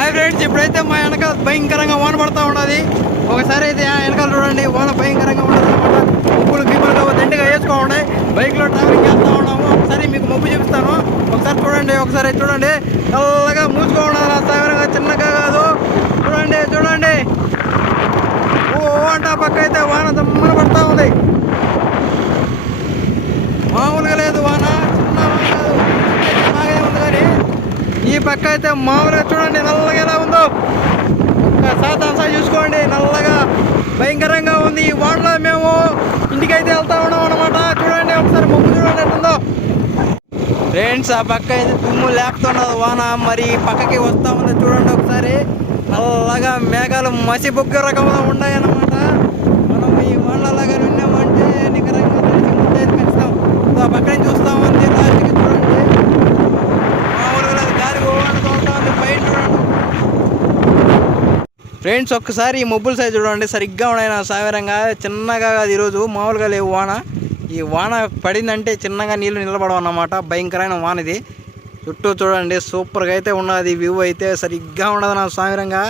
Hi friends ఇప్పుడైతే మా వెనకాల భయంకరంగా వాన పడతా ఉన్నది. ఒకసారి అయితే ఆ వెనకాల చూడండి వాన భయంకరంగా ఉండదు అనమాట ముప్పులు గిప్పులు దండిగా వేసుకోండి బైక్లో ట్రావెలింగ్ చేస్తూ ఉన్నాము. ఒకసారి మీకు మబ్బు చూపిస్తాను. ఒకసారి చూడండి ఒకసారి అయితే చూడండి చల్లగా మూసుకోండి సాగరంగా చిన్నగా కాదు. చూడండి చూడండి. ఓ అంట పక్క అయితే వాన దమ్మన పడతా ఉంది. మామూలుగా పక్క అయితే మామూలుగా చూడండి నల్లగా ఎలా ఉందో. సాతాంసా చూసుకోండి నల్లగా భయంకరంగా ఉంది. ఈ వానలో మేము ఇంటికైతే వెళ్తా ఉన్నాం అనమాట చూడండి ఒకసారి ముగ్గు చూడండి ఎట్లుందో. ఫ్రెండ్స్ ఆ పక్క అయితే దుమ్ము లేపుతున్నది వాన. మరి పక్కకి వస్తా ఉంది చూడండి ఒకసారి. నల్లగా మేఘాలు మసి బొగ్గు రకంగా ఉన్నాయన్నమాట ఫ్రెండ్స్ ఒక్కసారి ఈ మబ్బుల సైజ్ చూడండి. సరిగ్గా ఉన్నాయి? నా సాగరంగా చిన్నగా కాదు ఈరోజు మామూలుగా లేవు వాన. ఈ వాన పడిందంటే చిన్నగా నీళ్ళు నిలబడవు అన్నమాట. భయంకరమైన వాన ఇది. చుట్టూ చూడండి సూపర్గా అయితే ఉన్నది. వ్యూ అయితే సరిగ్గా ఉండదు నా సాగరంగా